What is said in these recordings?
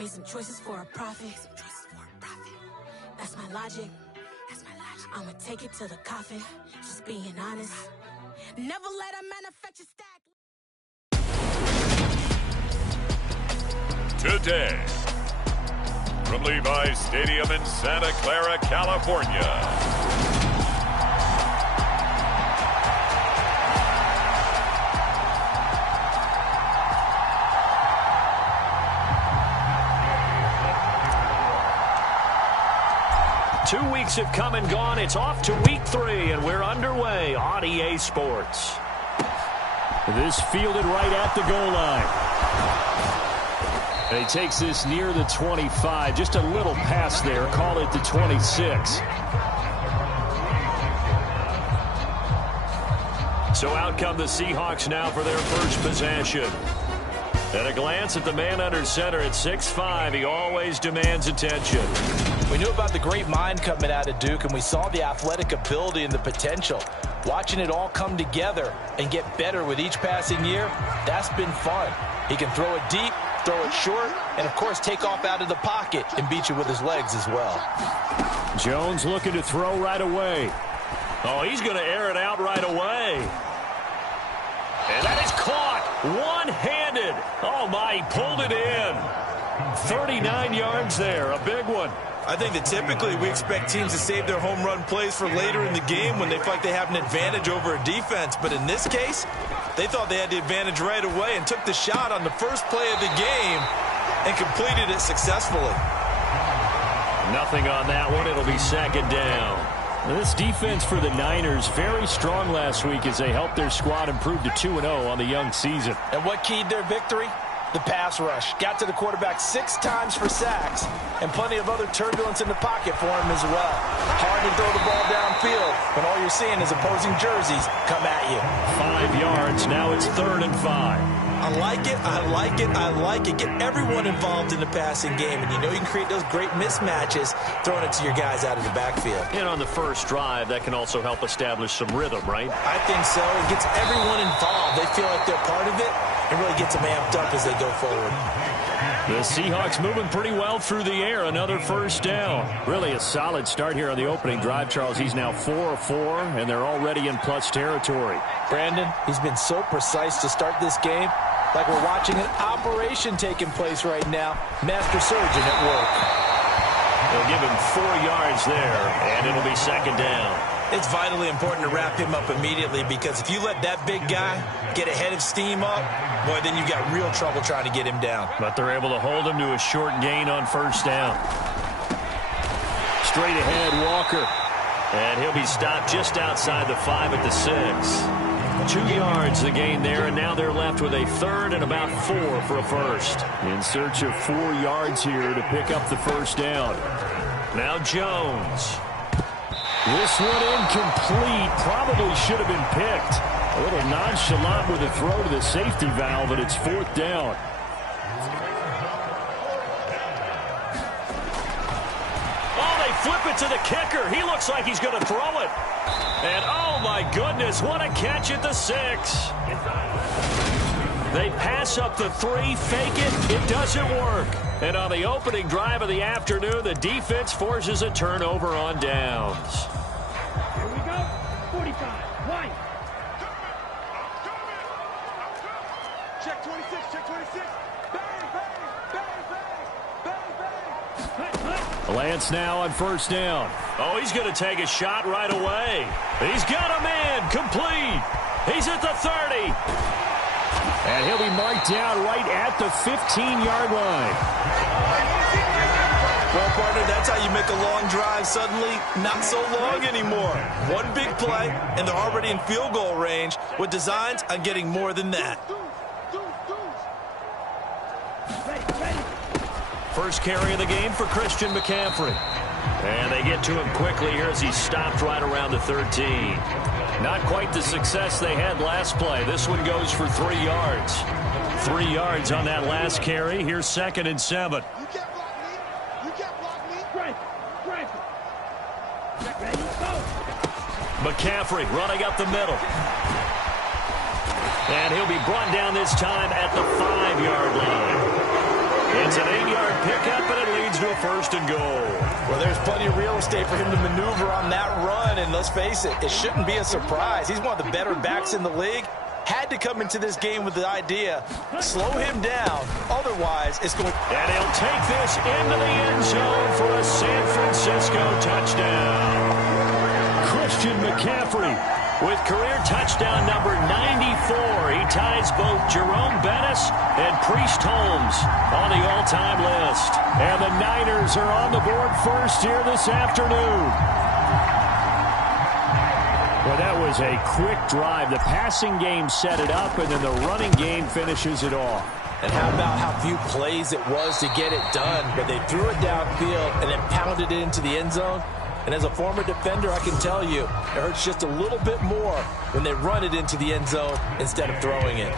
Made some choices for a profit. That's my logic. I'ma take it to the coffin. Just being honest. Never let a manufacture stack. Today, from Levi's Stadium in Santa Clara, California. 2 weeks have come and gone. It's off to week 3, and we're underway on EA Sports. This fielded right at the goal line. And he takes this near the 25. Just a little pass there. Call it the 26. So out come the Seahawks now for their first possession. At a glance at the man under center at 6'5", he always demands attention. We knew about the great mind coming out of Duke, and we saw the athletic ability and the potential. Watching it all come together and get better with each passing year, that's been fun. He can throw it deep, throw it short, and, of course, take off out of the pocket and beat you with his legs as well. Jones looking to throw right away. Oh, he's going to air it out right away. And that is caught one-handed. Oh, my, he pulled it in. 39 yards there, a big one. I think that typically we expect teams to save their home run plays for later in the game when they feel like they have an advantage over a defense. But in this case, they thought they had the advantage right away and took the shot on the first play of the game and completed it successfully. Nothing on that one. It'll be second down. This defense for the Niners, very strong last week as they helped their squad improve to 2-0 on the young season. And what keyed their victory? The pass rush. Got to the quarterback 6 times for sacks, and plenty of other turbulence in the pocket for him as well. Hard to throw the ball downfield when all you're seeing is opposing jerseys come at you. 5 yards. Now it's 3rd and 5. I like it, I like it, I like it. Get everyone involved in the passing game, and you know you can create those great mismatches throwing it to your guys out of the backfield. And on the first drive, that can also help establish some rhythm, right? I think so. It gets everyone involved. They feel like they're part of it, and really gets them amped up as they go forward. The Seahawks moving pretty well through the air. Another first down. Really a solid start here on the opening drive, Charles. He's now 4 of 4, and they're already in plus territory. Brandon, he's been so precise to start this game, like we're watching an operation taking place right now. Master surgeon at work. They'll give him 4 yards there, and it'll be second down. It's vitally important to wrap him up immediately, because if you let that big guy get a head of steam up, boy, then you got real trouble trying to get him down. But they're able to hold him to a short gain on first down. Straight ahead, Walker. And he'll be stopped just outside the 5 at the 6. 2 yards the gain there, and now they're left with a 3rd and about 4 for a first. In search of 4 yards here to pick up the first down. Now Jones. This one incomplete. Probably should have been picked. A little nonchalant with a throw to the safety valve, and it's 4th down. Oh, they flip it to the kicker. He looks like he's going to throw it. And, oh, my goodness, what a catch at the 6. They pass up the 3, fake it. It doesn't work. And on the opening drive of the afternoon, the defense forces a turnover on downs. Here we go. 45. Right. Check 26. Check 26. Bang, bang, bang, bang, bang, bang. Lance now on first down. Oh, he's going to take a shot right away. He's got a man. Complete. He's at the 30. And he'll be marked down right at the 15-yard line. Well, partner, that's how you make a long drive suddenly not so long anymore. One big play, and they're already in field goal range with designs on getting more than that. First carry of the game for Christian McCaffrey. And they get to him quickly here as he's stopped right around the 13. Not quite the success they had last play. This one goes for 3 yards. 3 yards on that last carry. Here's 2nd and 7. You can't block me. You can't block me. Right. Ready, go. McCaffrey running up the middle. And he'll be brought down this time at the 5-yard line. It's an 8-yard pickup, and it leads to a 1st and goal. Well, there's plenty of real estate for him to maneuver on that run, and let's face it, it shouldn't be a surprise. He's one of the better backs in the league. Had to come into this game with the idea, slow him down, otherwise it's going... And he'll take this into the end zone for a San Francisco touchdown. Christian McCaffrey with career touchdown number 94. He ties both Jerome Bettis and Priest Holmes on the all-time list. And the Niners are on the board first here this afternoon. Well, that was a quick drive. The passing game set it up, and then the running game finishes it off. And how about how few plays it was to get it done, but they threw it downfield and then pounded it into the end zone. And as a former defender, I can tell you, it hurts just a little bit more when they run it into the end zone instead of throwing it.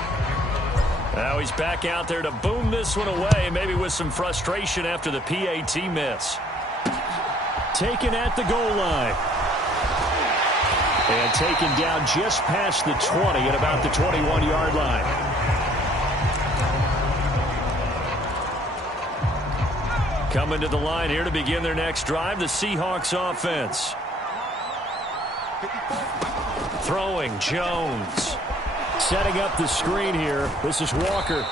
Now he's back out there to boom this one away, maybe with some frustration after the PAT miss. Taken at the goal line. And taken down just past the 20 at about the 21-yard line. Coming to the line here to begin their next drive, the Seahawks offense. Throwing, Jones. Setting up the screen here. This is Walker.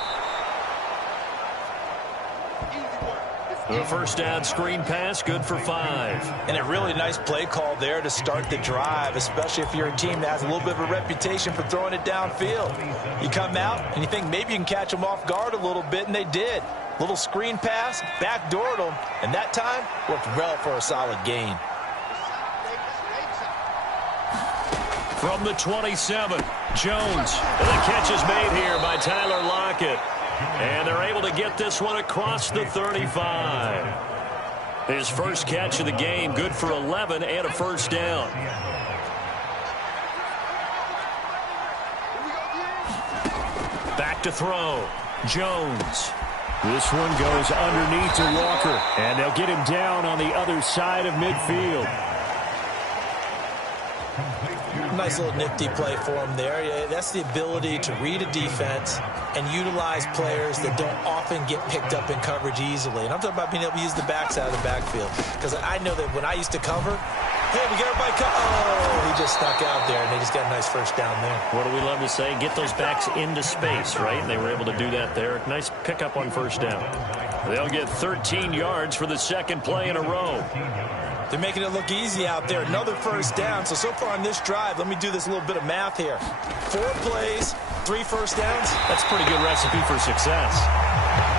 The first down screen pass, good for 5. And a really nice play call there to start the drive, especially if you're a team that has a little bit of a reputation for throwing it downfield. You come out and you think maybe you can catch them off guard a little bit, and they did. Little screen pass, backdoored them, and that time worked well for a solid gain. From the 27, Jones. And the catch is made here by Tyler Lockett. And they're able to get this one across the 35. His first catch of the game, good for 11 and a first down. Back to throw. Jones. This one goes underneath to Walker. And they'll get him down on the other side of midfield. Nice little nifty play for him there. Yeah, that's the ability to read a defense and utilize players that don't often get picked up in coverage easily. And I'm talking about being able to use the backs out of the backfield. Because I know that when I used to cover, hey, we got everybody oh, he just stuck out there, and they just got a nice first down there. What do we love to say? Get those backs into space, right? And they were able to do that there. Nice pickup on first down. They'll get 13 yards for the second play in a row. They're making it look easy out there. Another first down. So far on this drive, let me do this little bit of math here. 4 plays, 3 first downs. That's a pretty good recipe for success.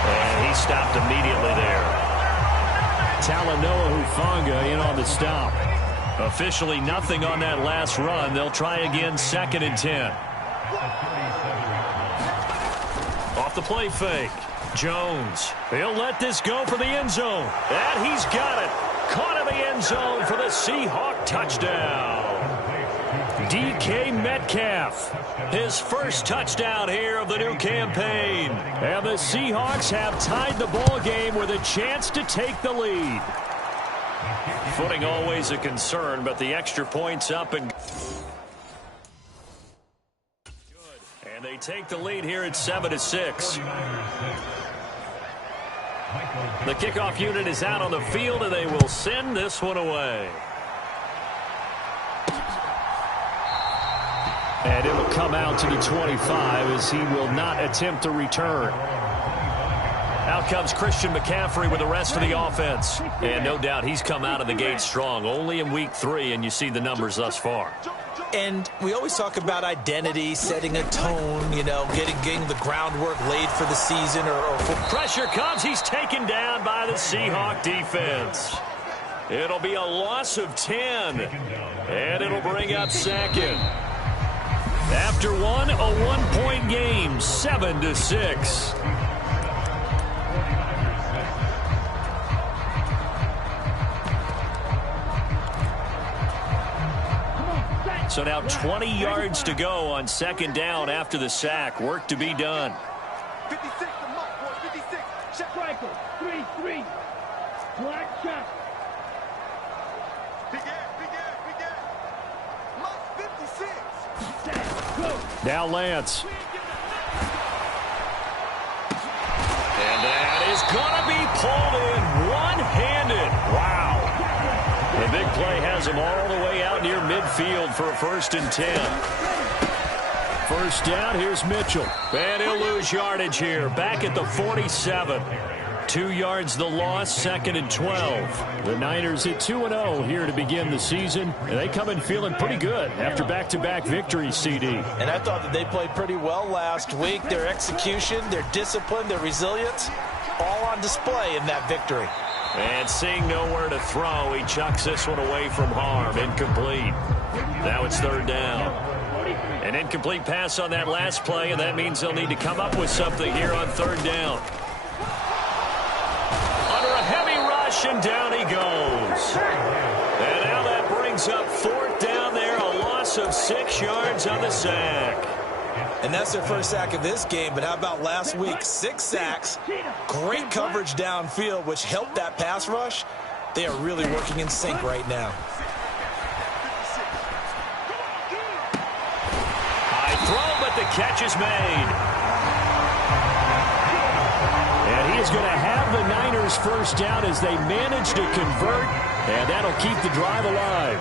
And he stopped immediately there. Talanoa Hufanga in on the stop. Officially nothing on that last run. They'll try again, 2nd and 10. Off the play fake. Jones. He'll let this go for the end zone. And he's got it. Caught in the end zone for the Seahawk touchdown. DK Metcalf. His first touchdown here of the new campaign. And the Seahawks have tied the ball game with a chance to take the lead. Footing always a concern, but the extra points up and good. And they take the lead here at 7-6. The kickoff unit is out on the field, and they will send this one away. And it'll come out to the 25 as he will not attempt to return. Out comes Christian McCaffrey with the rest of the offense. And no doubt he's come out of the gate strong. Only in week 3, and you see the numbers thus far. And we always talk about identity, setting a tone, you know, getting the groundwork laid for the season. Or pressure comes. He's taken down by the Seahawk defense. It'll be a loss of 10. And it'll bring up 2nd. After one, a 1-point game, 7-6. So now 20 yards to go on 2nd down after the sack. Work to be done. 56, the mark, boy, 56. Check rifle, 3-3. Black check. Big air. Mark 56. Go. Now Lance. And that is gonna be pulled in one-handed. Wow. The big play has him all the way out near midfield for a 1st and 10. First down, here's Mitchell. And he'll lose yardage here. Back at the 47. 2 yards the loss, 2nd and 12. The Niners at 2-0 here to begin the season. And they come in feeling pretty good after back-to-back victories, CD. And I thought that they played pretty well last week. Their execution, their discipline, their resilience, all on display in that victory. And seeing nowhere to throw, he chucks this one away from harm. Incomplete. Now it's 3rd down. An incomplete pass on that last play, and that means they'll need to come up with something here on 3rd down. Under a heavy rush, and down he goes. And now that brings up 4th down there, a loss of 6 yards on the sack. And that's their first sack of this game, but how about last week? 6 sacks, great coverage downfield, which helped that pass rush. They are really working in sync right now. High throw, but the catch is made. And he is going to have the Niners' first down as they manage to convert, and that'll keep the drive alive.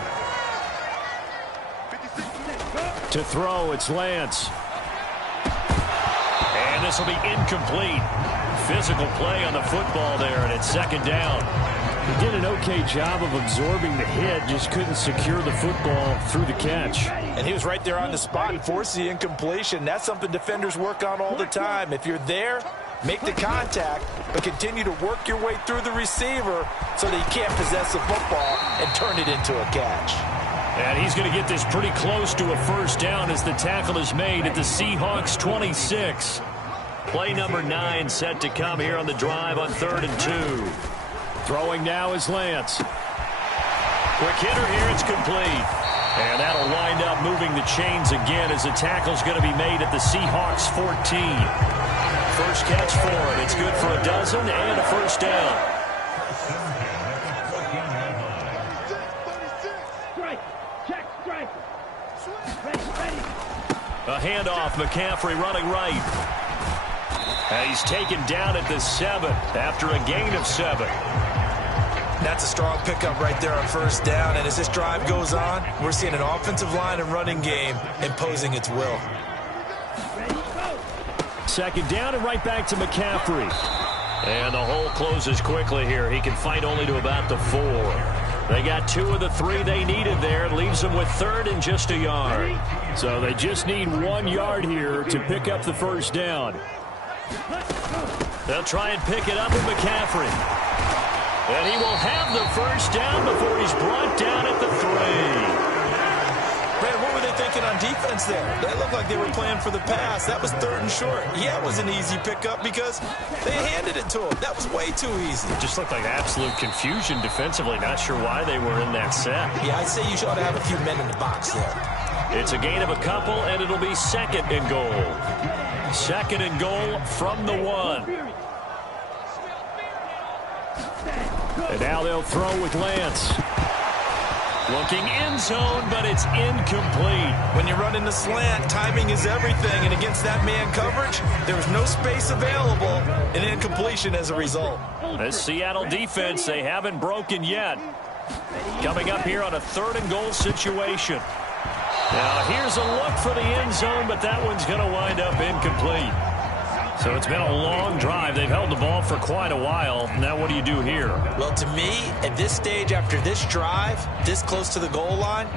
To throw, it's Lance. And this will be incomplete. Physical play on the football there, and it's 2nd down. He did an okay job of absorbing the hit, just couldn't secure the football through the catch. And he was right there on the spot and forced the incompletion. That's something defenders work on all the time. If you're there, make the contact, but continue to work your way through the receiver so that you can't possess the football and turn it into a catch. And he's going to get this pretty close to a first down as the tackle is made at the Seahawks 26. Play number 9 set to come here on the drive on 3rd and 2. Throwing now is Lance. Quick hitter here, it's complete. And that'll wind up moving the chains again as the tackle's going to be made at the Seahawks 14. First catch for him. It's good for a dozen and a first down. A handoff, McCaffrey running right. And he's taken down at the 7 after a gain of 7. That's a strong pickup right there on first down. And as this drive goes on, we're seeing an offensive line and running game imposing its will. Second down and right back to McCaffrey. And the hole closes quickly here. He can fight only to about the 4. They got 2 of the 3 they needed there. It leaves them with 3rd and just a yard. So they just need 1 yard here to pick up the first down. They'll try and pick it up with McCaffrey. And he will have the first down before he's brought down at the 3. Brad, what were they thinking on defense there? They looked like they were playing for the pass. That was 3rd and short. Yeah, it was an easy pickup because they handed it to him. That was way too easy. It just looked like absolute confusion defensively. Not sure why they were in that set. Yeah, I'd say you ought to have a few men in the box there. It's a gain of a couple, and it'll be 2nd and goal. 2nd and goal from the 1. And now they'll throw with Lance. Looking end zone, but it's incomplete. When you run in the slant, timing is everything. And against that man coverage, there was no space available, and incompletion as a result. This Seattle defense, they haven't broken yet. Coming up here on a 3rd and goal situation. Now, here's a look for the end zone, but that one's going to wind up incomplete. So it's been a long drive. They've held the ball for quite a while. Now what do you do here? Well, to me, at this stage, after this drive, this close to the goal line,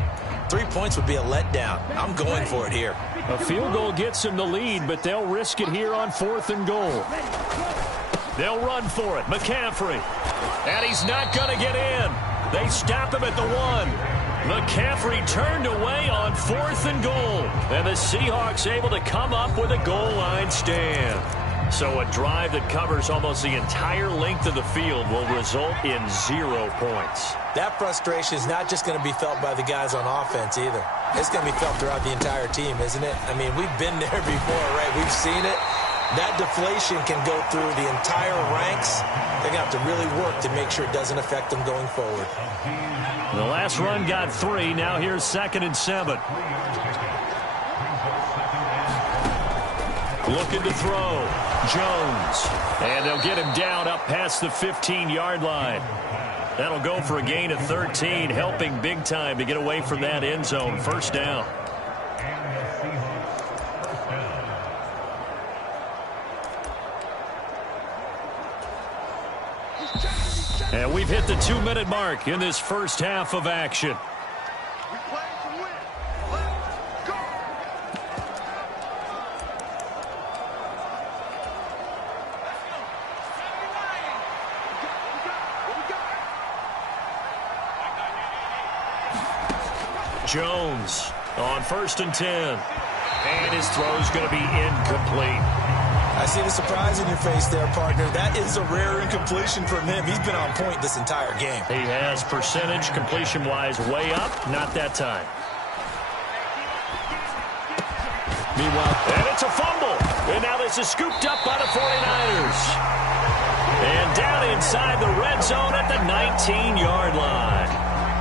3 points would be a letdown. I'm going for it here. A field goal gets them the lead, but they'll risk it here on 4th and goal. They'll run for it. McCaffrey. And he's not going to get in. They stop him at the 1. McCaffrey turned away on 4th and goal. And the Seahawks able to come up with a goal line stand. So a drive that covers almost the entire length of the field will result in 0 points. That frustration is not just going to be felt by the guys on offense either. It's going to be felt throughout the entire team, isn't it? I mean, we've been there before, right? We've seen it. That deflation can go through the entire ranks. They're going to have to really work to make sure it doesn't affect them going forward. The last run got 3. Now here's 2nd and 7. Looking to throw. Jones. And they'll get him down up past the 15-yard line. That'll go for a gain of 13, helping big time to get away from that end zone. First down. And we've hit the 2-minute mark in this first half of action. Jones on 1st and 10. And his throw's going to be incomplete. I see the surprise in your face there, partner. That is a rare incompletion from him. He's been on point this entire game. He has percentage completion-wise way up. Not that time. Meanwhile, and it's a fumble. And now this is scooped up by the 49ers. And down inside the red zone at the 19-yard line.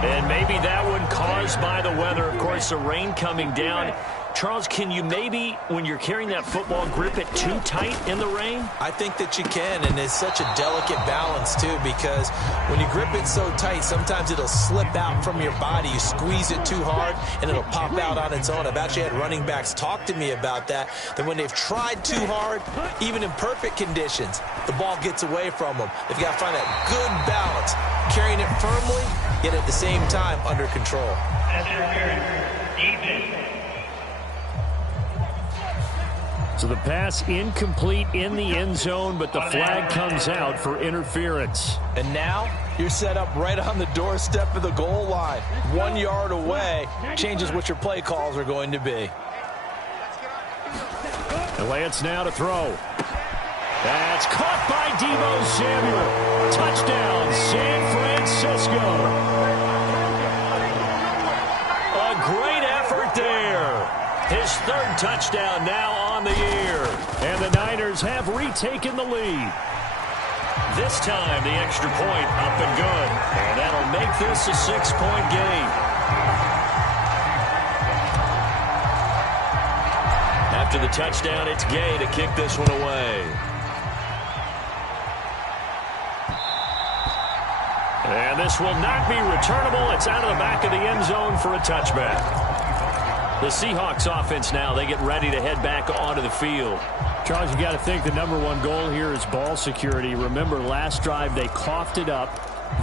And maybe that one caused by the weather. Of course, the rain coming down. Charles, can you maybe, when you're carrying that football, grip it too tight in the rain? I think that you can, and it's such a delicate balance, too, because when you grip it so tight, sometimes it'll slip out from your body. You squeeze it too hard, and it'll pop out on its own. I've actually had running backs talk to me about that when they've tried too hard, even in perfect conditions, the ball gets away from them. They've got to find that good balance, carrying it firmly, yet at the same time under control. So the pass incomplete in the end zone, but the flag comes out for interference. And now you're set up right on the doorstep of the goal line. 1 yard away changes what your play calls are going to be. And Lance now to throw. That's caught by Deebo Samuel. Touchdown, San Francisco. A great effort there. His 3rd touchdown now on the year. And the Niners have retaken the lead. This time, the extra point up and good. And that'll make this a 6-point game. After the touchdown, it's Gay to kick this one away. And this will not be returnable. It's out of the back of the end zone for a touchback. The Seahawks offense now, they get ready to head back onto the field. Charles, you got to think the #1 goal here is ball security. Remember, last drive they coughed it up,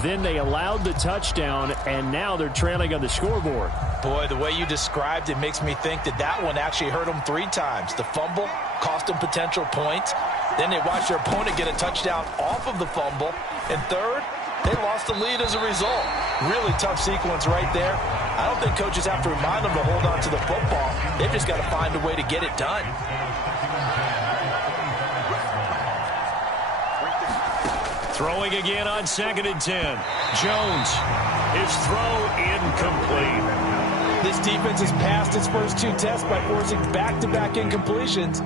then they allowed the touchdown, and now they're trailing on the scoreboard. Boy, the way you described it makes me think that that one actually hurt them 3 times. The fumble cost them potential points. Then they watched their opponent get a touchdown off of the fumble. And third, they lost the lead as a result. Really tough sequence right there. I don't think coaches have to remind them to hold on to the football. They've just got to find a way to get it done. Throwing again on 2nd and 10. Jones. His throw incomplete. This defense has passed its first 2 tests by forcing back-to-back incompletions.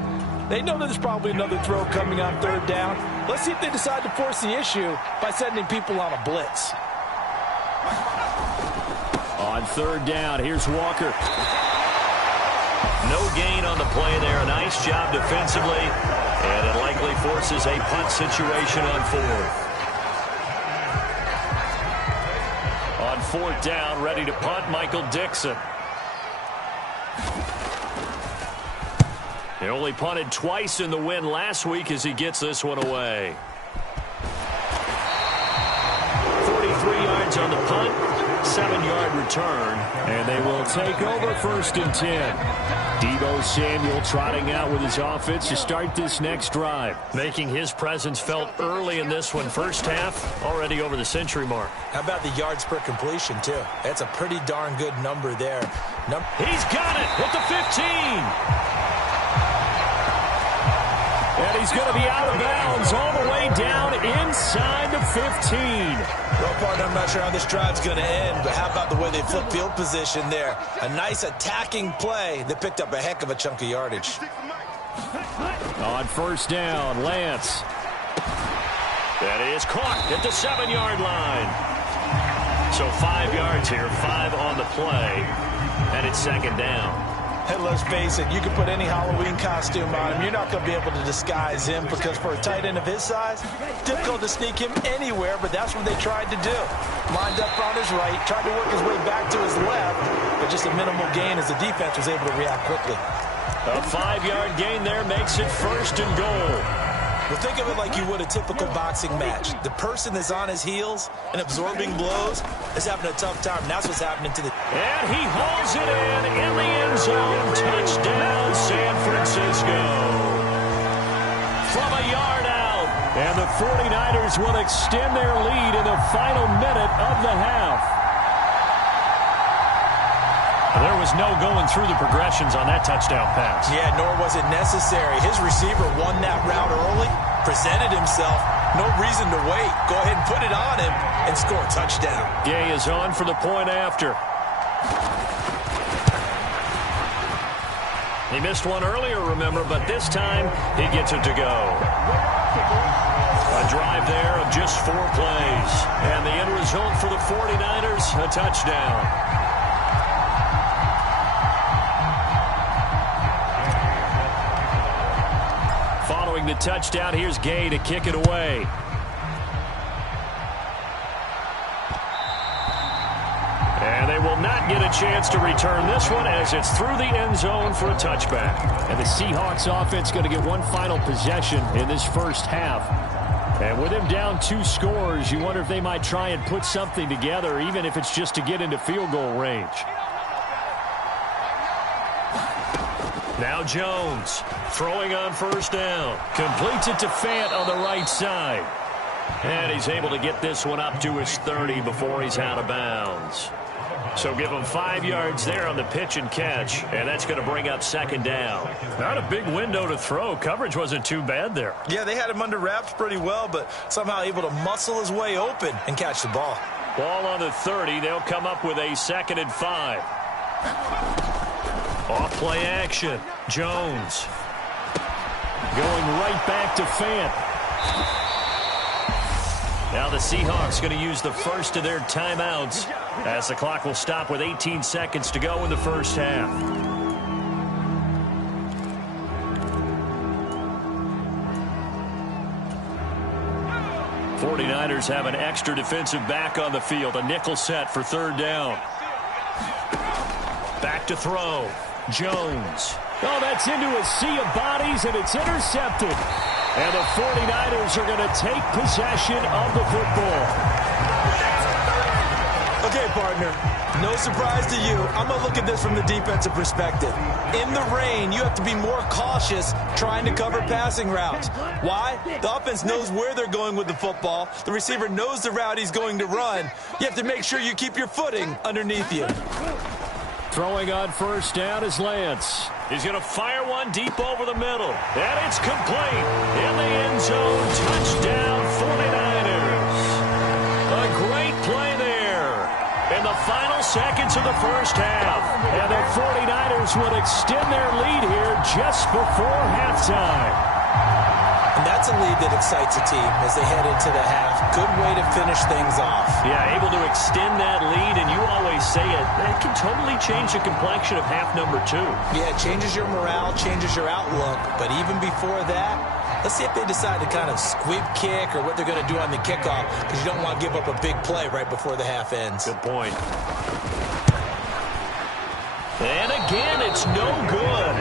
They know there's probably another throw coming on 3rd down. Let's see if they decide to force the issue by sending people on a blitz. On 3rd down, here's Walker. No gain on the play there. A nice job defensively. And it likely forces a punt situation on 4th. On 4th down, ready to punt, Michael Dixon. He only punted twice in the win last week as he gets this one away. 43 yards on the punt, 7-yard return, and they will take over 1st and 10. Deebo Samuel trotting out with his offense to start this next drive, making his presence felt early in this one. First half, already over the century mark. How about the yards per completion, too? That's a pretty darn good number there. He's got it at the 15. And he's going to be out of bounds all the way down inside the 15. Well, partner, I'm not sure how this drive's going to end, but how about the way they flip field position there? A nice attacking play that picked up a heck of a chunk of yardage. On 1st down, Lance. That is caught at the 7-yard line. So 5 yards here, 5 on the play, and it's 2nd down. And let's face it, you can put any Halloween costume on him. You're not going to be able to disguise him because for a tight end of his size, difficult to sneak him anywhere, but that's what they tried to do. Lined up on his right, tried to work his way back to his left, but just a minimal gain as the defense was able to react quickly. A 5-yard gain there makes it 1st and goal. Well, think of it like you would a typical boxing match. The person that's on his heels and absorbing blows is having a tough time. And that's what's happening to the... And he hauls it in the end zone. Touchdown, San Francisco. From a yard out. And the 49ers will extend their lead in the final minute of the half. There was no going through the progressions on that touchdown pass. Yeah, nor was it necessary. His receiver won that route early, presented himself. No reason to wait. Go ahead and put it on him and score a touchdown. Gay is on for the point after. He missed one earlier, remember, but this time he gets it to go. A drive there of just 4 plays. And the end result for the 49ers, a touchdown. Following the touchdown, here's Gay to kick it away. And they will not get a chance to return this one as it's through the end zone for a touchback. And the Seahawks offense going to get one final possession in this first half. And with them down 2 scores, you wonder if they might try and put something together, even if it's just to get into field goal range. Now Jones throwing on 1st down. Completes it to Fant on the right side. And he's able to get this one up to his 30 before he's out of bounds. So give him 5 yards there on the pitch and catch, and that's going to bring up 2nd down. Not a big window to throw. Coverage wasn't too bad there. Yeah, they had him under wraps pretty well, but somehow able to muscle his way open and catch the ball. Ball on the 30. They'll come up with a 2nd and 5. Off play action. Jones going right back to Fant. Now the Seahawks going to use the first of their timeouts as the clock will stop with 18 seconds to go in the first half. '49ers have an extra defensive back on the field. A nickel set for 3rd down. Back to throw. Jones. Oh, that's into a sea of bodies, and it's intercepted. And the 49ers are going to take possession of the football. Okay, partner, no surprise to you. I'm going to look at this from the defensive perspective. In the rain, you have to be more cautious trying to cover passing routes. Why? The offense knows where they're going with the football. The receiver knows the route he's going to run. You have to make sure you keep your footing underneath you. Throwing on 1st down is Lance. He's going to fire one deep over the middle. And it's complete. In the end zone, touchdown 49ers. A great play there in the final seconds of the first half. And the 49ers will extend their lead here just before halftime. And that's a lead that excites a team as they head into the half. Good way to finish things off. Yeah, able to extend that lead, and you always say it can totally change the complexion of half number 2. Yeah, it changes your morale, changes your outlook. But even before that, let's see if they decide to kind of squib kick or what they're going to do on the kickoff, because you don't want to give up a big play right before the half ends. Good point. And again, it's no good.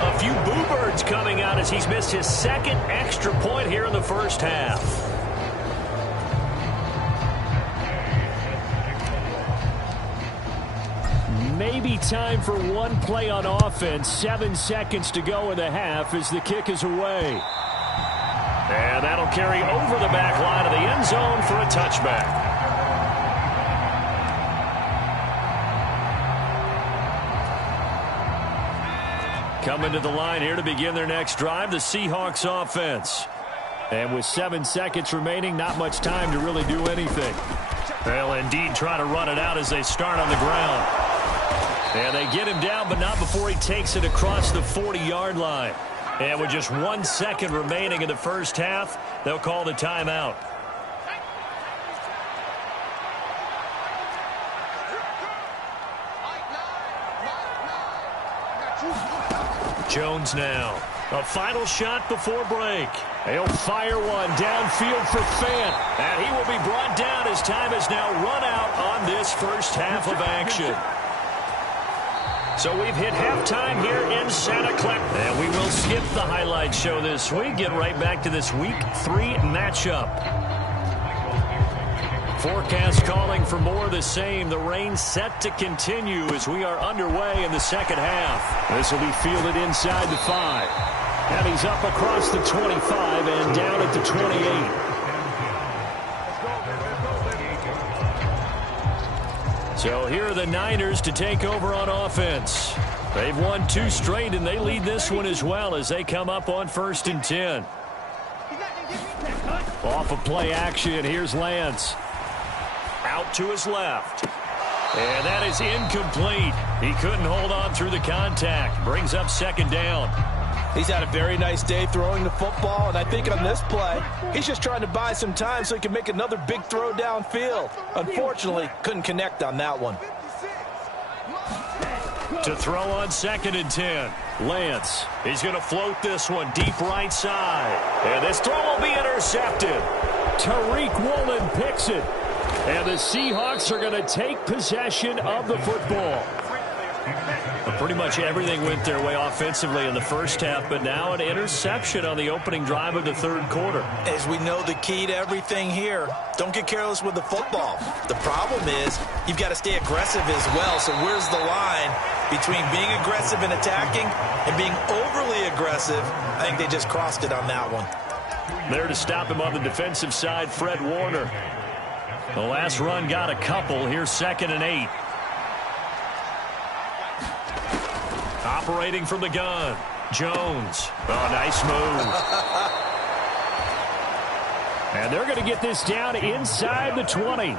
A few boo birds coming out as he's missed his 2nd extra point here in the first half. Maybe time for one play on offense. 7 seconds to go in the half as the kick is away. And that'll carry over the back line of the end zone for a touchback. Coming to the line here to begin their next drive, the Seahawks offense. And with 7 seconds remaining, not much time to really do anything. They'll indeed try to run it out as they start on the ground. And they get him down, but not before he takes it across the 40-yard line. And with just 1 second remaining in the first half, they'll call the timeout. Jones now. A final shot before break. He'll fire one downfield for Fant. And he will be brought down as time has now run out on this first half of action. So we've hit halftime here in Santa Clara. And we will skip the highlight show this week. Get right back to this Week 3 matchup. Forecast calling for more of the same. The rain set to continue as we are underway in the second half. This will be fielded inside the 5. And he's up across the 25 and down at the 28. So here are the Niners to take over on offense. They've won 2 straight, and they lead this one as well as they come up on 1st and 10. Off of play action, here's Lance. Out to his left. And that is incomplete. He couldn't hold on through the contact. Brings up 2nd down. He's had a very nice day throwing the football, and I think on this play, he's just trying to buy some time so he can make another big throw downfield. Unfortunately, couldn't connect on that one. To throw on 2nd and 10. Lance, he's going to float this one deep right side. And this throw will be intercepted. Tariq Woolen picks it. And the Seahawks are going to take possession of the football. Well, pretty much everything went their way offensively in the first half, but now an interception on the opening drive of the 3rd quarter. As we know, the key to everything here, don't get careless with the football. The problem is you've got to stay aggressive as well. So where's the line between being aggressive and attacking and being overly aggressive? I think they just crossed it on that one. There to stop him on the defensive side, Fred Warner. The last run got a couple. Here's 2nd and 8. Operating from the gun, Jones. Oh, nice move. And they're going to get this down inside the 20.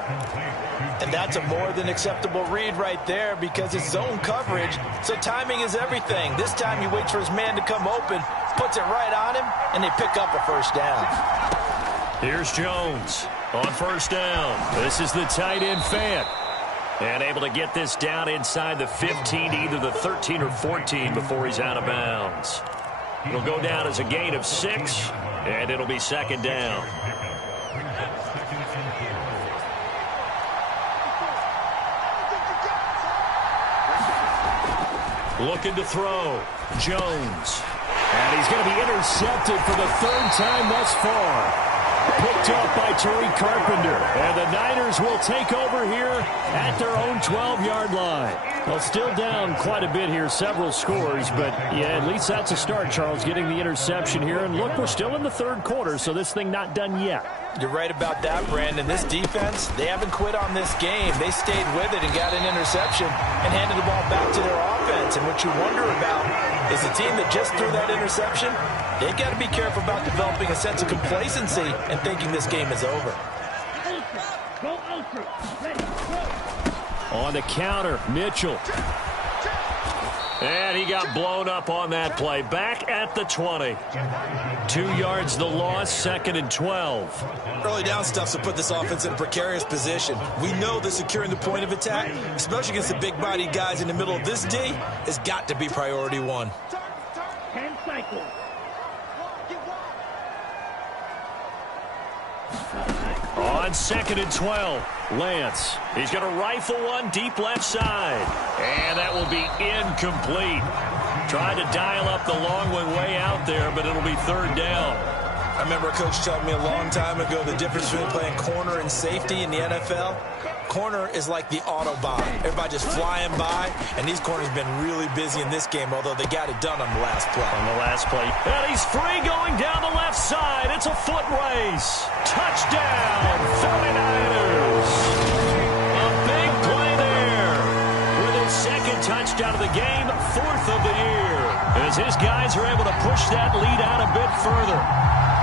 And that's a more than acceptable read right there because it's zone coverage, so timing is everything. This time he waits for his man to come open, puts it right on him, and they pick up a 1st down. Here's Jones on 1st down. This is the tight end Fant. And able to get this down inside the 15, either the 13 or 14 before he's out of bounds. It'll go down as a gain of 6, and it'll be 2nd down. Looking to throw. Jones. And he's going to be intercepted for the 3rd time thus far. Picked up by Tariq Carpenter. And the Niners will take over here at their own 12-yard line. Well, still down quite a bit here, several scores. But, yeah, at least that's a start, Charles, getting the interception here. And, look, we're still in the 3rd quarter, so this thing not done yet. You're right about that, Brandon. This defense, they haven't quit on this game. They stayed with it and got an interception and handed the ball back to their offense. And what you wonder about is the team that just threw that interception, they've got to be careful about developing a sense of complacency and thinking this game is over. On the counter, Mitchell. And he got blown up on that play. Back at the 20. 2 yards the loss, 2nd and 12. Early down stuff to put this offense in a precarious position. We know that securing the point of attack, especially against the big-bodied guys in the middle of this D, has got to be priority 1. 10 cycles. On 2nd and 12, Lance. He's going to rifle one deep left side. And that will be incomplete. Tried to dial up the long one way out there, but it'll be 3rd down. I remember a coach telling me a long time ago the difference between playing corner and safety in the NFL. Corner is like the Autobahn. Everybody just flying by, and these corners have been really busy in this game, although they got it done on the last play. And he's free going down the left side. It's a foot race. Touchdown, 49ers. A big play there with his 2nd touchdown of the game, 4th of the year, as his guys are able to push that lead out a bit further.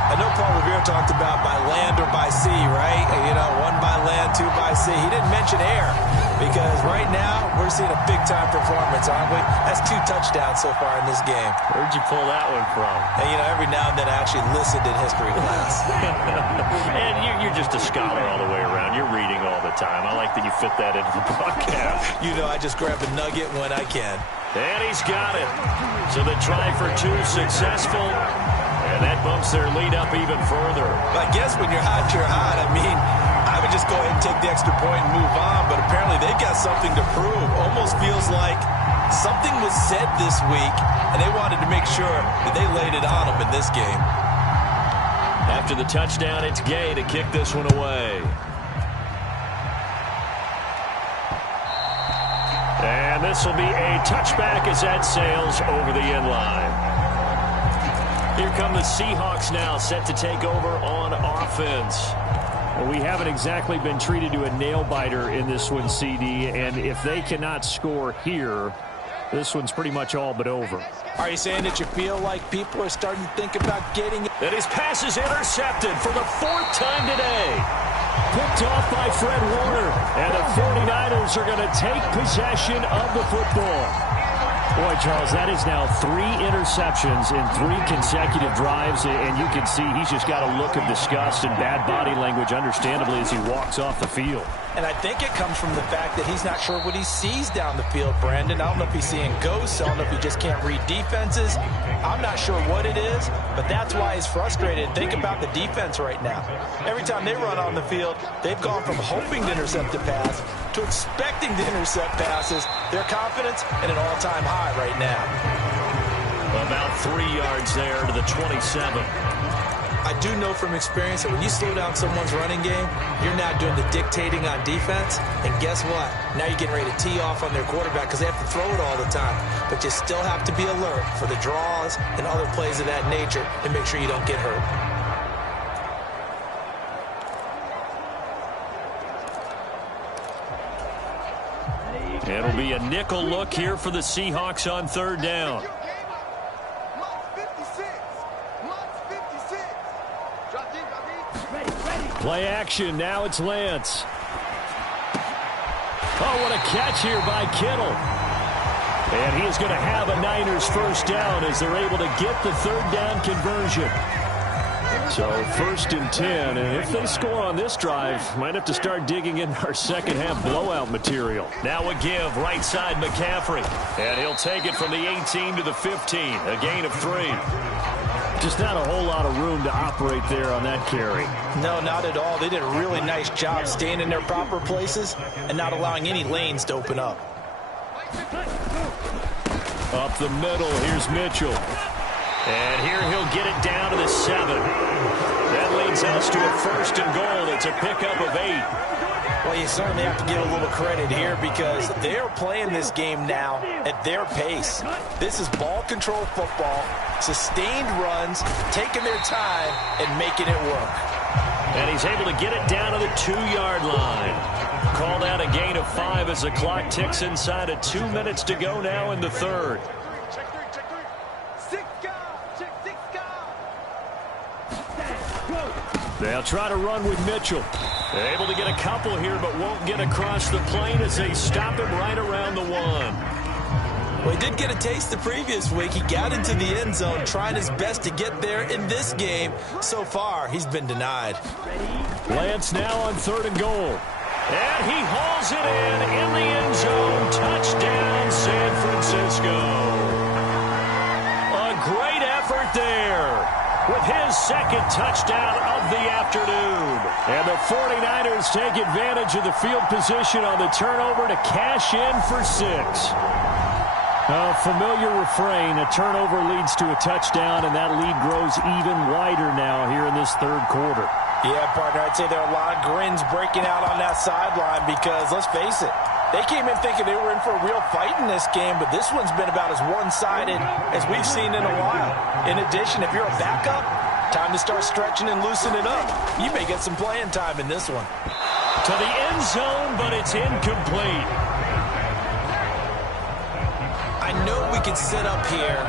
I know Paul Revere talked about by land or by sea, right? You know, one by land, two by sea. He didn't mention air because right now we're seeing a big-time performance, aren't we? That's 2 touchdowns so far in this game. Where'd you pull that one from? And, you know, every now and then I actually listened in history class. And you're just a scholar all the way around. You're reading all the time. I like that you fit that into the broadcast. You know, I just grab a nugget when I can. And he's got it. So the try for 2 successful. And that bumps their lead up even further. I guess when you're hot, you're hot. I mean, I would just go ahead and take the extra point and move on. But apparently they've got something to prove. Almost feels like something was said this week, and they wanted to make sure that they laid it on them in this game. After the touchdown, it's Gay to kick this one away. And this will be a touchback as that sails over the end line. Here come the Seahawks now, set to take over on offense. Well, we haven't exactly been treated to a nail-biter in this one, CD, and if they cannot score here, this one's pretty much all but over. Are you saying that you feel like people are starting to think about getting it? And his pass is intercepted for the 4th time today. Picked off by Fred Warner, and the 49ers are going to take possession of the football. Boy, Charles, that is now 3 interceptions in 3 consecutive drives, and you can see he's just got a look of disgust and bad body language, understandably, as he walks off the field. And I think it comes from the fact that he's not sure what he sees down the field, Brandon. I don't know if he's seeing ghosts. I don't know if he just can't read defenses. I'm not sure what it is, but that's why he's frustrated. Think about the defense right now. Every time they run on the field, they've gone from hoping to intercept the pass to expecting to intercept passes. Their confidence at an all-time high right now. About 3 yards there to the 27. I do know from experience that when you slow down someone's running game, you're not doing the dictating on defense. And guess what? Now you're getting ready to tee off on their quarterback because they have to throw it all the time. But you still have to be alert for the draws and other plays of that nature to make sure you don't get hurt. It'll be a nickel look here for the Seahawks on 3rd down. Play action. Now it's Lance. Oh, what a catch here by Kittle. And he is going to have a Niners 1st down as they're able to get the 3rd down conversion. So 1st and 10, and if they score on this drive, might have to start digging in our second half blowout material. Now a give right side McCaffrey, and he'll take it from the 18 to the 15, a gain of 3. Just not a whole lot of room to operate there on that carry. No, not at all. They did a really nice job staying in their proper places and not allowing any lanes to open up. Up the middle, here's Mitchell. And here he'll get it down to the 7. That leads us to a 1st and goal. It's a pickup of 8. Well, you certainly have to give a little credit here because they're playing this game now at their pace. This is ball control football, sustained runs, taking their time and making it work. And he's able to get it down to the 2-yard line. Called out a gain of 5 as the clock ticks inside of 2 minutes to go now in the 3rd. They'll try to run with Mitchell. Able to get a couple here, but won't get across the plane as they stop him right around the 1. Well, he did get a taste the previous week. He got into the end zone, trying his best to get there in this game. So far, he's been denied. Lance now on 3rd and goal. And he hauls it in the end zone. Touchdown, San Francisco. A great effort there with his 2nd touchdown of the afternoon. And the 49ers take advantage of the field position on the turnover to cash in for 6. A familiar refrain, a turnover leads to a touchdown, and that lead grows even wider now here in this 3rd quarter. Yeah, partner, I'd say there are a lot of grins breaking out on that sideline because, let's face it, they came in thinking they were in for a real fight in this game, but this one's been about as one-sided as we've seen in a while. In addition, if you're a backup, time to start stretching and loosening up. You may get some playing time in this one. To the end zone, but it's incomplete. I know we could sit up here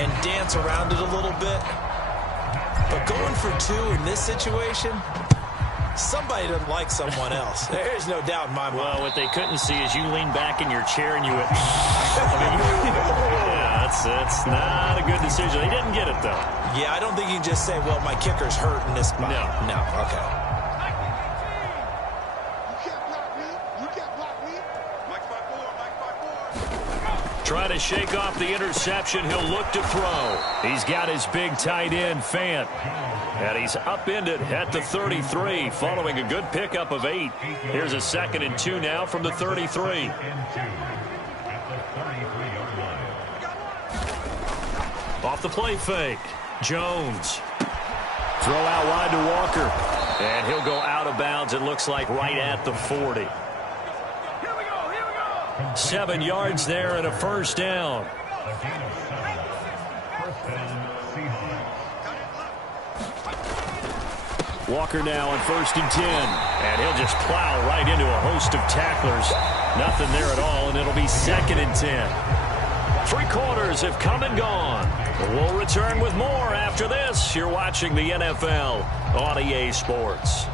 and dance around it a little bit, But going for 2 in this situation, somebody doesn't like someone else. There's no doubt in my mind. Well, what they couldn't see is you lean back in your chair and you went, yeah, that's not a good decision. They didn't get it, though. Yeah, I don't think you can just say, well, my kicker's hurt in this spot. No, okay. Trying to shake off the interception. He'll look to throw. He's got his big tight end, Fant. And he's upended at the 33 following a good pickup of 8. Here's a 2nd and 2 now from the 33. Off the play fake. Jones. Throw out wide to Walker. And he'll go out of bounds, it looks like, right at the 40. 7 yards there and a first down. Walker now on 1st and 10. And he'll just plow right into a host of tacklers. Nothing there at all, and it'll be 2nd and 10. 3 quarters have come and gone. We'll return with more after this. You're watching the NFL on EA Sports.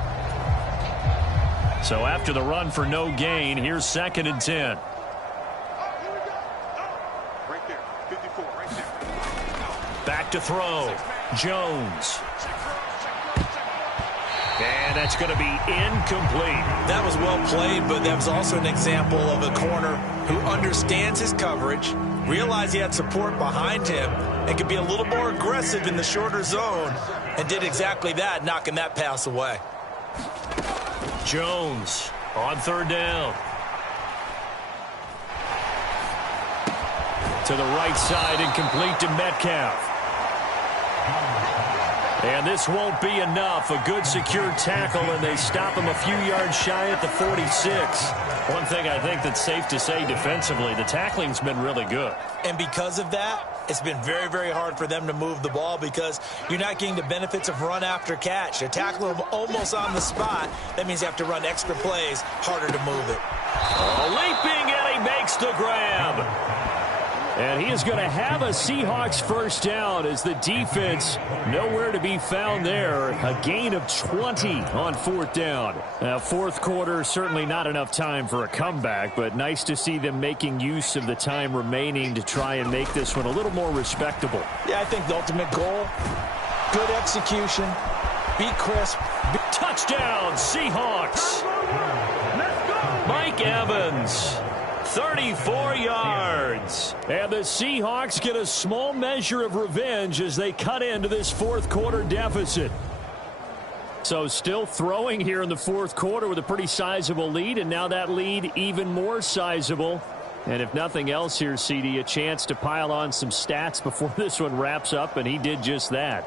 So after the run for no gain, here's 2nd and 10. Back to throw. Jones. And that's going to be incomplete. That was well played, but that was also an example of a corner who understands his coverage, realized he had support behind him, and could be a little more aggressive in the shorter zone, and did exactly that, knocking that pass away. Jones on 3rd down. To the right side and complete to Metcalf. And this won't be enough. A good secure tackle, and they stop him a few yards shy at the 46. One thing I think that's safe to say defensively, the tackling's been really good. And because of that, it's been very, very hard for them to move the ball because you're not getting the benefits of run after catch. They're tackling him almost on the spot. That means you have to run extra plays, harder to move it. Leaping, and he makes the grab. And he is going to have a Seahawks first down as the defense nowhere to be found there. A gain of 20 on 4th down. Now, 4th quarter, certainly not enough time for a comeback, but nice to see them making use of the time remaining to try and make this one a little more respectable. Yeah, I think the ultimate goal, good execution, be crisp. Touchdown, Seahawks. Mike Evans. 34 yards. And the Seahawks get a small measure of revenge as they cut into this 4th quarter deficit. So still throwing here in the 4th quarter with a pretty sizable lead, and now that lead even more sizable. And if nothing else here, CD, a chance to pile on some stats before this one wraps up, and he did just that.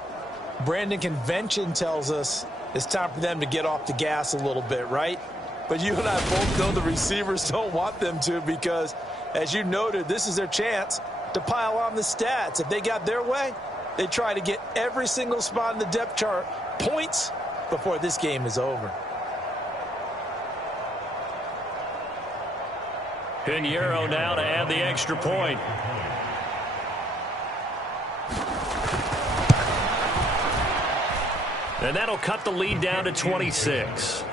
Brandon, convention tells us it's time for them to get off the gas a little bit, right? But you and I both know the receivers don't want them to because, as you noted, this is their chance to pile on the stats. If they got their way, they try to get every single spot in the depth chart points before this game is over. Pinheiro now to add the extra point. And that'll cut the lead down to 26.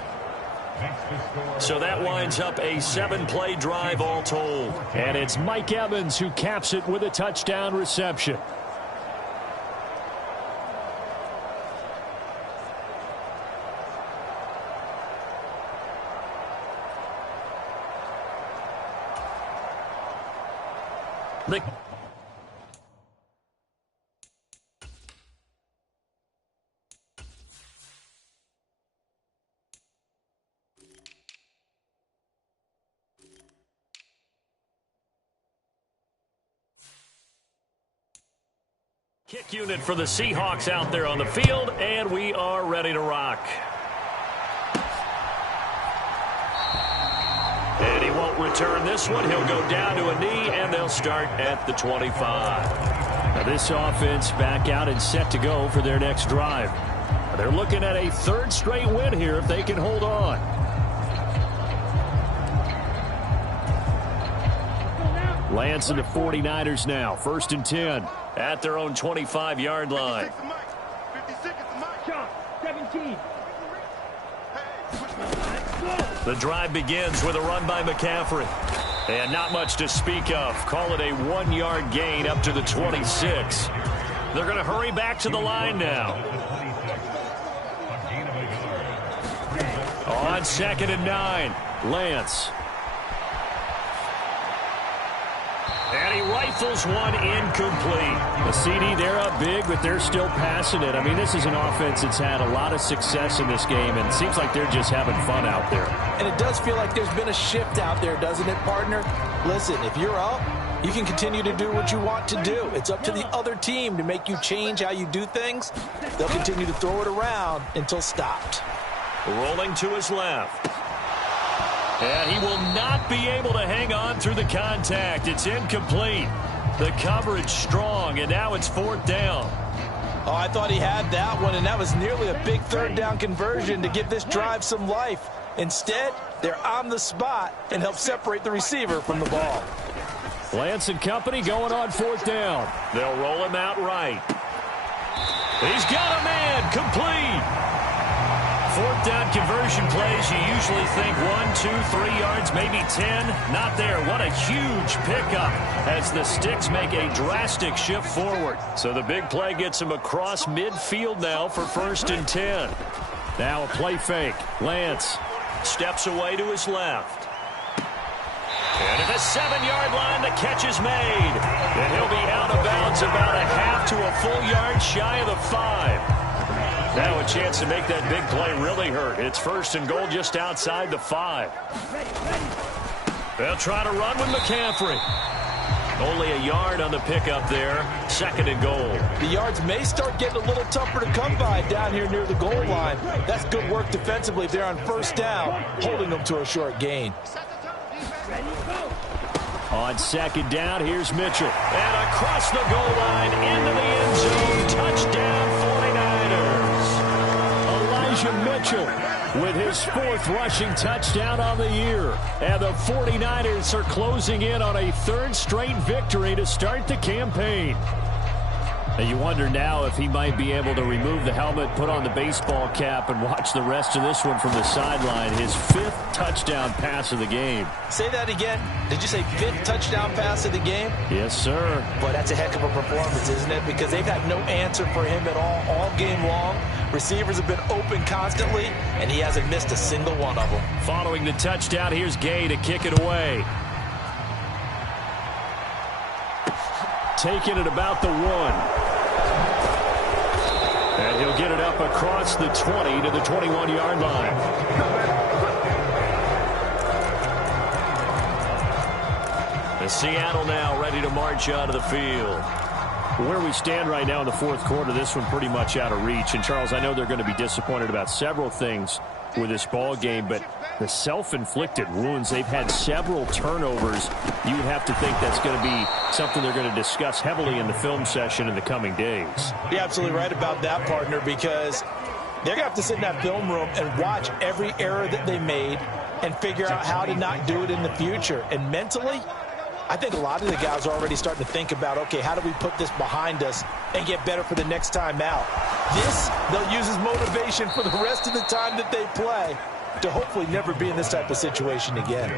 So that winds up a 7-play drive all told. And it's Mike Evans who caps it with a touchdown reception. Kick unit for the Seahawks out there on the field, and we are ready to rock. And he won't return this one. He'll go down to a knee, and they'll start at the 25. Now this offense back out and set to go for their next drive. They're looking at a 3rd straight win here if they can hold on. Lance and the 49ers now. 1st and 10 at their own 25-yard line. 17. The drive begins with a run by McCaffrey. And not much to speak of. Call it a 1-yard gain up to the 26. They're going to hurry back to the line now. On 2nd and 9, Lance. And he rifles one incomplete. The CD, they're up big, but they're still passing it. I mean, this is an offense that's had a lot of success in this game, and it seems like they're just having fun out there. And it does feel like there's been a shift out there, doesn't it, partner? Listen, if you're up, you can continue to do what you want to do. It's up to the other team to make you change how you do things. They'll continue to throw it around until stopped. Rolling to his left. And he will not be able to hang on through the contact. It's incomplete. The coverage strong, and now it's 4th down. Oh, I thought he had that one, and that was nearly a big 3rd down conversion to give this drive some life. Instead, they're on the spot and help separate the receiver from the ball. Lance and company going on 4th down. They'll roll him out right. He's got a man, complete. 4th down conversion plays, you usually think 1, 2, 3 yards, maybe 10. Not there. What a huge pickup as the Sticks make a drastic shift forward. So the big play gets him across midfield now for 1st and 10. Now a play fake. Lance steps away to his left. And at the 7-yard line, the catch is made. And he'll be out of bounds about a half to a full yard shy of the 5. Now a chance to make that big play really hurt. It's 1st and goal just outside the 5. They'll try to run with McCaffrey. Only a yard on the pickup there. 2nd and goal. The yards may start getting a little tougher to come by down here near the goal line. That's good work defensively if they're on 1st down, holding them to a short gain. on 2nd down. Here's Mitchell. And across the goal line into the end zone. Touchdown 49ers. Elijah Mitchell with his 4th rushing touchdown on the year. And the 49ers are closing in on a 3rd straight victory to start the campaign. And you wonder now if he might be able to remove the helmet, put on the baseball cap, and watch the rest of this one from the sideline. His 5th touchdown pass of the game. Say that again. Did you say 5th touchdown pass of the game? Yes, sir. Boy, that's a heck of a performance, isn't it? Because they've had no answer for him at all game long. Receivers have been open constantly, and he hasn't missed a single one of them. Following the touchdown, here's Gay to kick it away. Taking it about the 1. And he'll get it up across the 20 to the 21-yard line. And Seattle now ready to march out of the field. Where we stand right now in the 4th quarter, this one pretty much out of reach. And, Charles, I know they're going to be disappointed about several things with this ball game, but the self-inflicted wounds, they've had several turnovers. You would have to think that's going to be something they're going to discuss heavily in the film session in the coming days. You're absolutely right about that, partner, because they're going to have to sit in that film room and watch every error that they made and figure out how to not do it in the future. And mentally, I think a lot of the guys are already starting to think about, okay, how do we put this behind us and get better for the next time out? This, they'll use as motivation for the rest of the time that they play to hopefully never be in this type of situation again.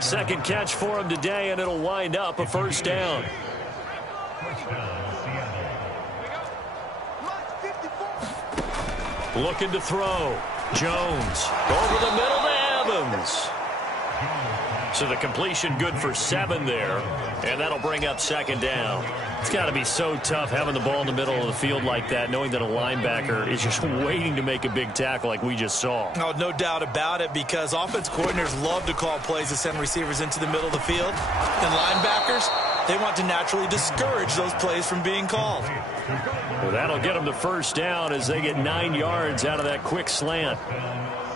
2nd catch for him today, and it'll wind up a 1st down. Looking to throw. Jones over the middle to Evans. So the completion good for 7 there, and that'll bring up 2nd down. It's got to be so tough having the ball in the middle of the field like that, knowing that a linebacker is just waiting to make a big tackle like we just saw. Oh, no doubt about it, because offense coordinators love to call plays to send receivers into the middle of the field. And linebackers, they want to naturally discourage those plays from being called. Well, that'll get them the 1st down as they get 9 yards out of that quick slant.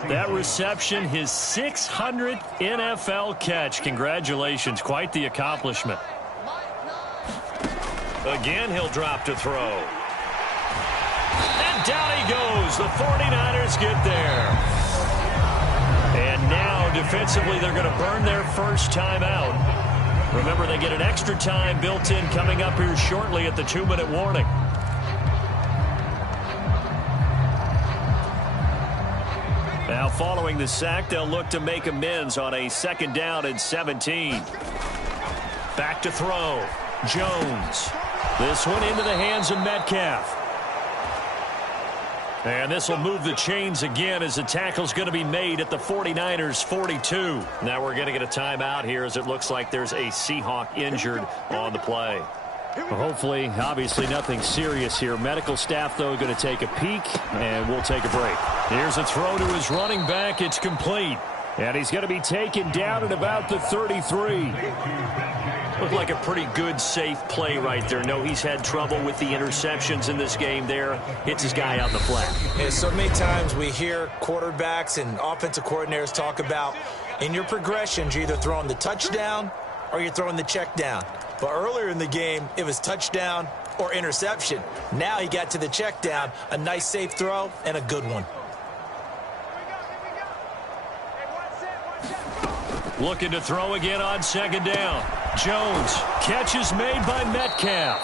That reception, his 600th NFL catch. Congratulations. Quite the accomplishment. Again, he'll drop to throw. And down he goes. The 49ers get there. And now, defensively, they're going to burn their 1st time out. Remember, they get an extra time built in coming up here shortly at the 2-minute warning. Now following the sack, they'll look to make amends on a 2nd down and 17. Back to throw. Jones. This one into the hands of Metcalf. And this will move the chains again as the tackle's going to be made at the 49ers 42. Now we're going to get a timeout here as it looks like there's a Seahawk injured on the play. Well, hopefully, obviously nothing serious here. Medical staff, though, going to take a peek, and we'll take a break. Here's a throw to his running back. It's complete. And he's going to be taken down at about the 33. Looked like a pretty good, safe play right there. No, he's had trouble with the interceptions in this game there. Hits his guy out in the flat. Yeah, so many times we hear quarterbacks and offensive coordinators talk about in your progressions, you're either throwing the touchdown or you're throwing the check down. But earlier in the game, it was touchdown or interception. Now he got to the check down, a nice safe throw, and a good one. Looking to throw again on 2nd down. Jones. Catch is made by Metcalf.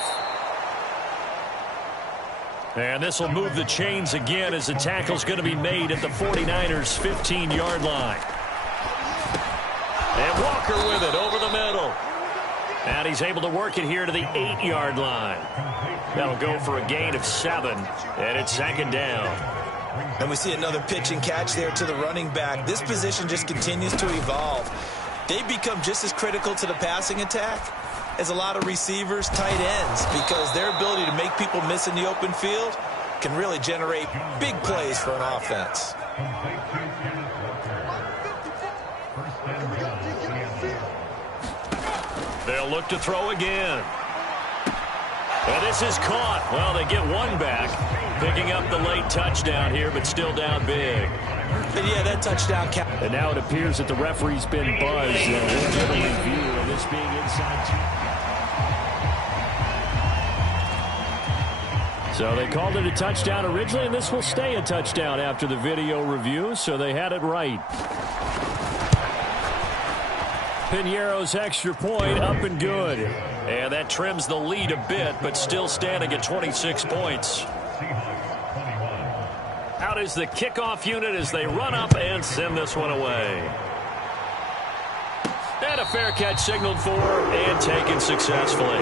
And this will move the chains again as the tackle's going to be made at the 49ers 15-yard line. And Walker with it over the middle. And he's able to work it here to the 8-yard line. That'll go for a gain of 7. And it's 2nd down. And we see another pitch and catch there to the running back. This position just continues to evolve. They become just as critical to the passing attack as a lot of receivers, tight ends, because their ability to make people miss in the open field can really generate big plays for an offense. They'll look to throw again. And this is caught. Well, they get one back, picking up the late touchdown here, but still down big. And yeah, that touchdown count. And now it appears that the referee's been buzzed. And we'll get a review of this being inside. So they called it a touchdown originally, and this will stay a touchdown after the video review, so they had it right. Piñeiro's extra point up and good. And that trims the lead a bit, but still standing at 26 points. Out is the kickoff unit as they run up and send this one away. And a fair catch signaled for and taken successfully.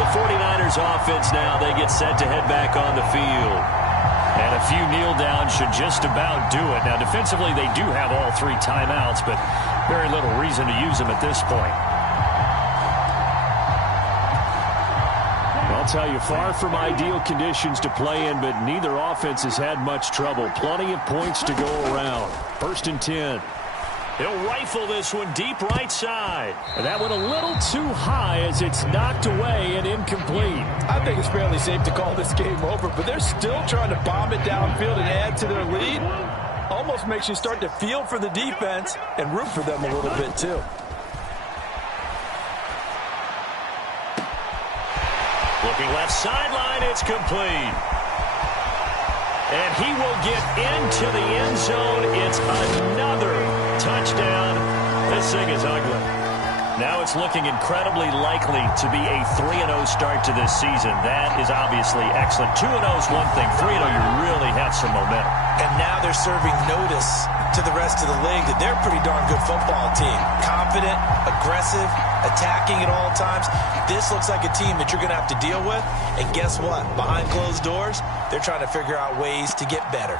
The 49ers offense now, they get set to head back on the field. And a few kneel downs should just about do it. Now, defensively, they do have all 3 timeouts, but very little reason to use them at this point. I'll tell you, far from ideal conditions to play in, but neither offense has had much trouble. Plenty of points to go around. 1st and 10. He'll rifle this one deep right side. And that one a little too high as it's knocked away and incomplete. I think it's fairly safe to call this game over, but they're still trying to bomb it downfield and add to their lead. Almost makes you start to feel for the defense and root for them a little bit too. Looking left sideline, it's complete. And he will get into the end zone. It's another touchdown. This thing is ugly. Now it's looking incredibly likely to be a 3-0 start to this season. That is obviously excellent. 2-0 is one thing. 3-0, you really have some momentum. And now they're serving notice to the rest of the league that they're a pretty darn good football team. Confident, aggressive, attacking at all times. This looks like a team that you're going to have to deal with. And guess what? Behind closed doors, they're trying to figure out ways to get better.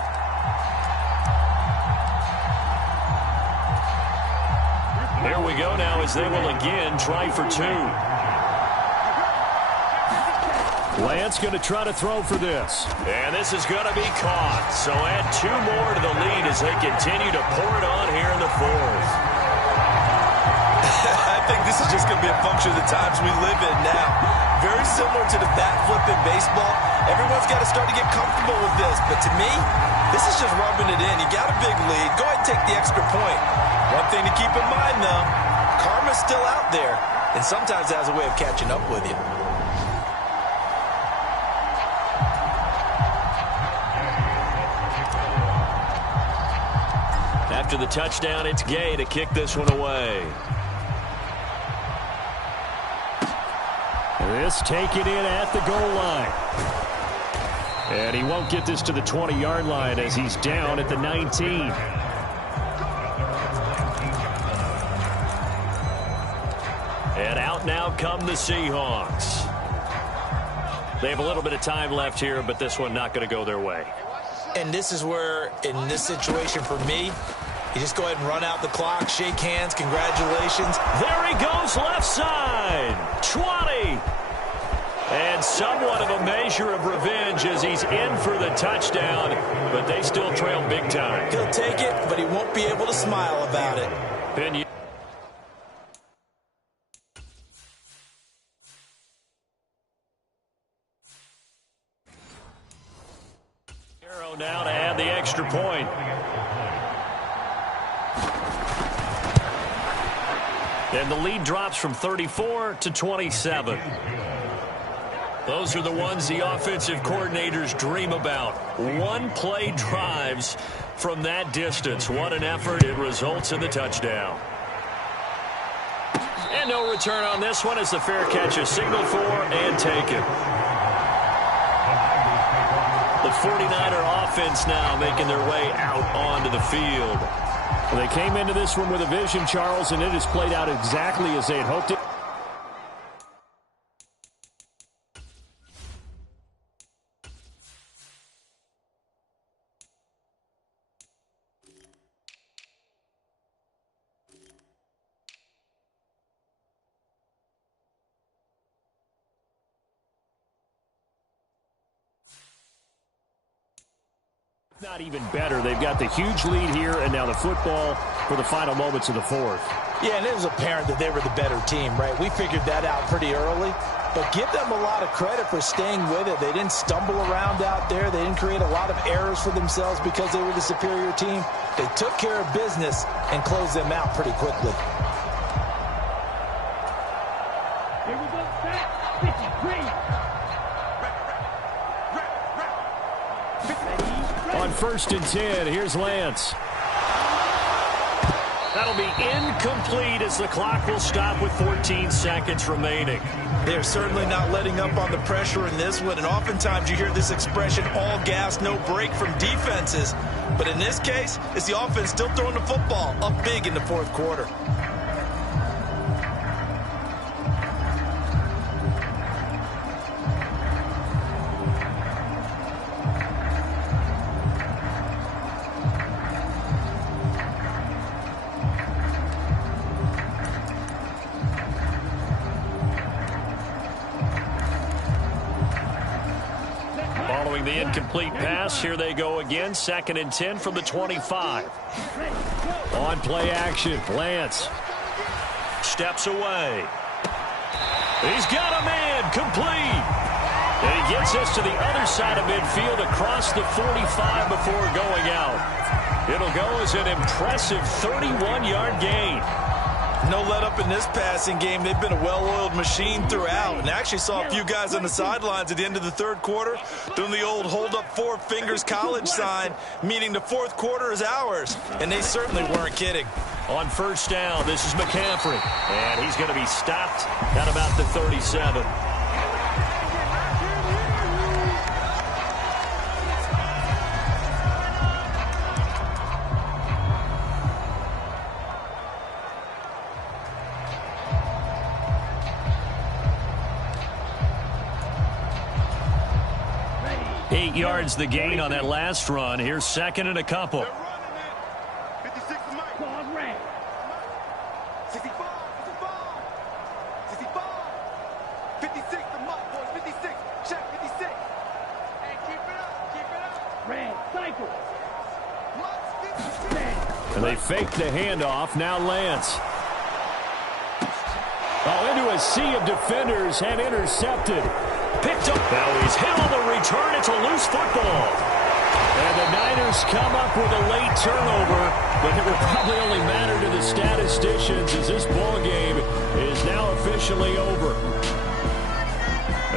Here we go now as they will again try for 2. Lance going to try to throw for this. And this is going to be caught. So add 2 more to the lead as they continue to pour it on here in the 4th. I think this is just going to be a function of the times we live in now. Very similar to the bat flip in baseball. Everyone's got to start to get comfortable with this. But to me, this is just rubbing it in. You got a big lead. Go ahead and take the extra point. One thing to keep in mind, though, karma's still out there. And sometimes it has a way of catching up with you. After the touchdown, it's Gay to kick this one away. This taken in at the goal line. And he won't get this to the 20-yard line as he's down at the 19. And out now come the Seahawks. They have a little bit of time left here, but this one not going to go their way. And this is where, in this situation for me, you just go ahead and run out the clock, shake hands, congratulations. There he goes, left side, 20. And somewhat of a measure of revenge as he's in for the touchdown, but they still trail big time. He'll take it, but he won't be able to smile about it. Arrow now to add the extra point. And the lead drops from 34 to 27. Those are the ones the offensive coordinators dream about. One-play drives from that distance. What an effort. It results in the touchdown. And no return on this one as the fair catch is signaled for and taken. The 49er offense now making their way out onto the field. Well, they came into this one with a vision, Charles, and it has played out exactly as they had hoped it. Not even better. They've got the huge lead here, and now the football for the final moments of the fourth. Yeah, and it was apparent that they were the better team, right? We figured that out pretty early, but give them a lot of credit for staying with it. They didn't stumble around out there. They didn't create a lot of errors for themselves because they were the superior team. They took care of business and closed them out pretty quickly. Here we go, set, 53. On 1st and 10, here's Lance. That'll be incomplete as the clock will stop with 14 seconds remaining. They're certainly not letting up on the pressure in this one, and oftentimes you hear this expression, all gas, no break from defenses. But in this case, it's the offense still throwing the football up big in the fourth quarter. Following the incomplete pass, here they go again. 2nd and 10 from the 25. On play action, Lance steps away. He's got a man, complete. And he gets us to the other side of midfield across the 45 before going out. It'll go as an impressive 31-yard gain. No let up in this passing game. They've been a well-oiled machine throughout. And actually saw a few guys on the sidelines at the end of the third quarter doing the old hold up 4 fingers college sign, meaning the fourth quarter is ours. And they certainly weren't kidding. On 1st down, this is McCaffrey. And he's going to be stopped at about the 37. Yards the gain on that last run. Here's 2nd and a couple. 56 to Mike. Claws red. 65, 65, 56 to Mike, boys. 56. Check 56. Hey, keep it up. Red, cycle. And they fake the handoff. Now Lance. Oh, into a sea of defenders and intercepted. Picked up. Now he's hit on the return. It's a loose football. And the Niners come up with a late turnover, but it will probably only matter to the statisticians as this ball game is now officially over.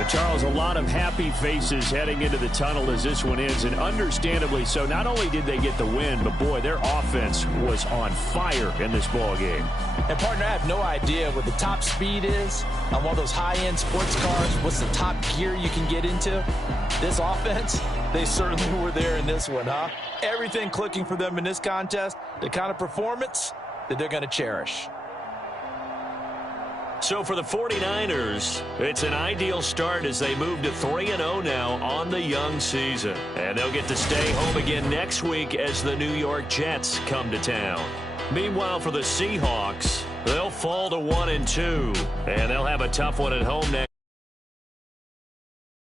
Charles, a lot of happy faces heading into the tunnel as this one ends, and understandably so. Not only did they get the win, but, boy, their offense was on fire in this ball game. And, partner, I have no idea what the top speed is on one of those high-end sports cars. What's the top gear you can get into? This offense, they certainly were there in this one, huh? Everything clicking for them in this contest, the kind of performance that they're going to cherish. So for the 49ers, it's an ideal start as they move to 3-0 now on the young season. And they'll get to stay home again next week as the New York Jets come to town. Meanwhile, for the Seahawks, they'll fall to 1-2, and they'll have a tough one at home next.